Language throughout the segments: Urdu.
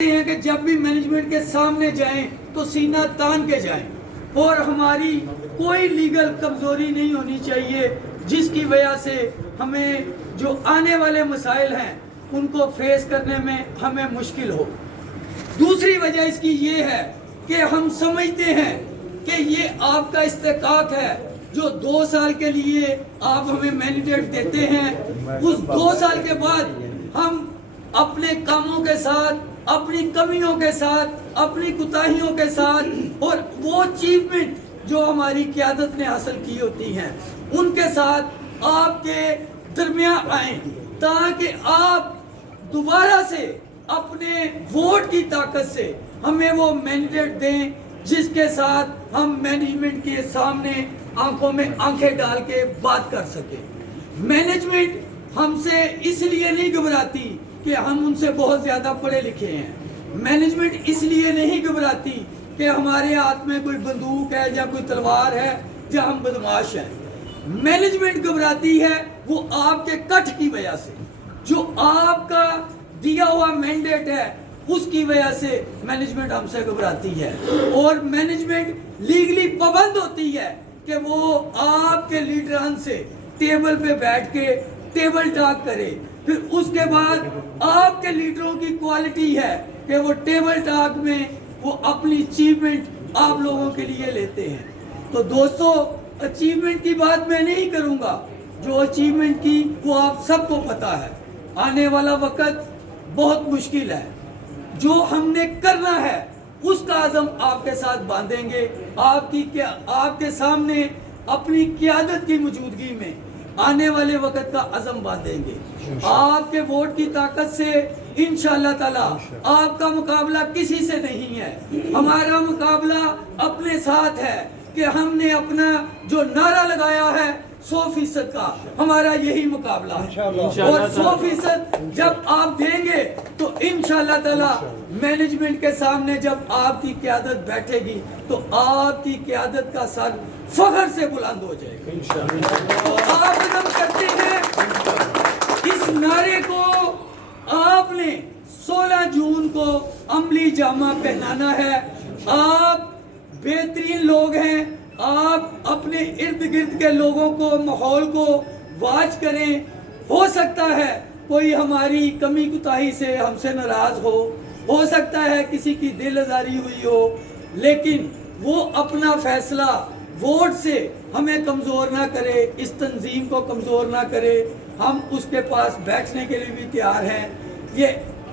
ہیں کہ جب بھی مینجمنٹ کے سامنے جائیں تو سینہ تان کے جائیں اور ہماری کوئی لیگل کمزوری نہیں ہونی چاہیے جس کی وجہ سے ہمیں جو آنے والے مسائل ہیں ان کو فیس کرنے میں ہمیں مشکل ہو۔ دوسری وجہ اس کی یہ ہے کہ ہم سمجھتے ہیں کہ یہ آپ کا استحقاق ہے جو 2 سال کے لیے آپ ہمیں مینڈیٹ دیتے ہیں، اس 2 سال کے بعد ہم اپنے کاموں کے ساتھ، اپنی کمیوں کے ساتھ، اپنی کوتاہیوں کے ساتھ اور وہ اچیومنٹ جو ہماری قیادت نے حاصل کی ہوتی ہیں ان کے ساتھ آپ کے درمیان آئیں تاکہ آپ دوبارہ سے اپنے ووٹ کی طاقت سے ہمیں وہ مینڈیٹ دیں جس کے ساتھ ہم مینجمنٹ کے سامنے آنکھوں میں آنکھیں ڈال کے بات کر سکیں۔ مینجمنٹ ہم سے اس لیے نہیں گھبراتی کہ ہم ان سے بہت زیادہ پڑھے لکھے ہیں، مینجمنٹ اس لیے نہیں گھبراتی کہ ہمارے ہاتھ میں کوئی بندوق ہے یا کوئی تلوار ہے یا ہم بدماش ہیں۔ مینجمنٹ گھبراتی ہے وہ آپ کے کٹ کی وجہ سے، جو آپ کا دیا ہوا مینڈیٹ ہے اس کی وجہ سے مینجمنٹ ہم سے گھبراتی ہے، اور مینجمنٹ لیگلی پابند ہوتی ہے کہ وہ آپ کے لیڈران سے ٹیبل پہ بیٹھ کے ٹیبل ٹاک کرے۔ پھر اس کے بعد آپ کے لیڈروں کی کوالٹی ہے کہ وہ ٹیبل ٹاک میں وہ اپنی اچیومنٹ آپ لوگوں کے لیے لیتے ہیں۔ تو دوستو، اچیومنٹ کی بات میں نہیں کروں گا، جو اچیومنٹ کی وہ آپ سب کو پتا ہے۔ آنے والا وقت بہت مشکل ہے، جو ہم نے کرنا ہے اس کا عزم آپ کے ساتھ باندھیں گے، آپ کے سامنے اپنی قیادت کی موجودگی میں آنے والے وقت کا عزم باندھیں گے۔ آپ کے ووٹ کی طاقت سے انشاءاللہ تعالی آپ کا مقابلہ کسی سے نہیں ہے، ہمارا مقابلہ اپنے ساتھ ہے کہ ہم نے اپنا جو نعرہ لگایا ہے 100% کا، ہمارا یہی مقابلہ ہے، اور 100% جب آپ دیں گے تو انشاءاللہ تعالی مینجمنٹ کے سامنے جب آپ کی قیادت بیٹھے گی تو آپ کی قیادت کا سر فخر سے بلند ہو جائے گا۔ تو آپ عزم کرتے ہیں اس نعرے کو آپ نے 16 جون کو عملی جامہ پہنانا ہے۔ آپ بہترین لوگ ہیں، آپ اپنے ارد گرد کے لوگوں کو، ماحول کو واچ کریں۔ ہو سکتا ہے کوئی ہماری کمی کوتاہی سے ہم سے ناراض ہو سکتا ہے کسی کی دل آزاری ہوئی ہو، لیکن وہ اپنا فیصلہ ووٹ سے ہمیں کمزور نہ کرے، اس تنظیم کو کمزور نہ کرے۔ ہم اس کے پاس بیٹھنے کے لیے بھی تیار ہیں۔ یہ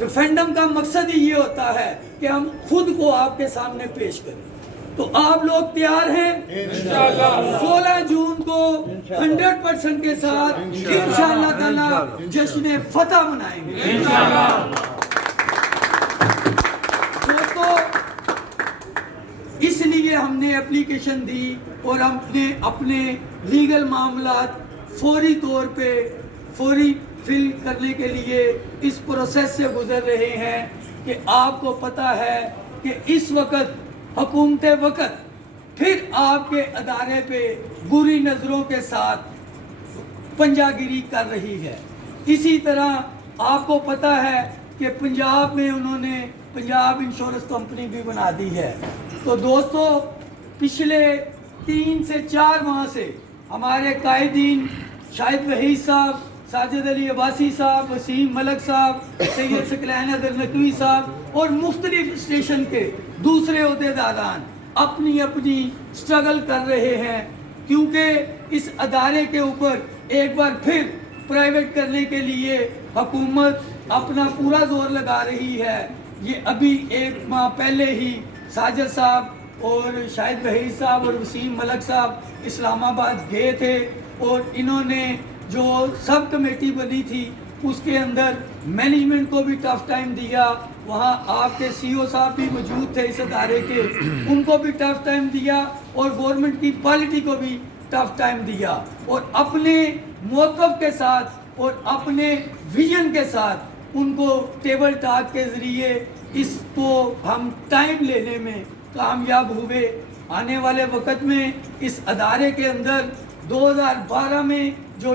ریفرینڈم کا مقصد ہی یہ ہوتا ہے کہ ہم خود کو آپ کے سامنے پیش کریں۔ تو آپ لوگ تیار ہیں؟ 16 جون کو 100% کے ساتھ انشاءاللہ تعالی جشن فتح منائیں گے۔ دوستو، اس لیے ہم نے اپلیکیشن دی اور ہم نے اپنے لیگل معاملات فوری طور پہ فوری فل کرنے کے لیے اس پروسیس سے گزر رہے ہیں کہ آپ کو پتہ ہے کہ اس وقت حکومت وقت پھر آپ کے ادارے پہ بری نظروں کے ساتھ پنجہ گیری کر رہی ہے۔ اسی طرح آپ کو پتہ ہے کہ پنجاب میں انہوں نے پنجاب انشورنس کمپنی بھی بنا دی ہے۔ تو دوستو، پچھلے 3 سے 4 ماہ سے ہمارے قائدین شاہد وحید صاحب، ساجد علی عباسی صاحب، وسیم ملک صاحب، سید ثقلین حیدر نقوی صاحب اور مختلف اسٹیشن کے دوسرے عہدیداران اپنی سٹرگل کر رہے ہیں، کیونکہ اس ادارے کے اوپر ایک بار پھر پرائیویٹ کرنے کے لیے حکومت اپنا پورا زور لگا رہی ہے۔ یہ ابھی 1 ماہ پہلے ہی ساجد صاحب اور شاہد وحید صاحب اور وسیم ملک صاحب اسلام آباد گئے تھے، اور انہوں نے جو سب کمیٹی بنی تھی اس کے اندر مینجمنٹ کو بھی ٹف ٹائم دیا، وہاں آپ کے سی او صاحب بھی موجود تھے اس ادارے کے، ان کو بھی ٹف ٹائم دیا، اور گورنمنٹ کی پالیٹی کو بھی ٹف ٹائم دیا، اور اپنے موقف کے ساتھ اور اپنے ویژن کے ساتھ ان کو ٹیبل ٹاک کے ذریعے اس کو ہم ٹائم لینے میں کامیاب ہوئے۔ آنے والے وقت میں اس ادارے کے اندر 2012 میں جو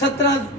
17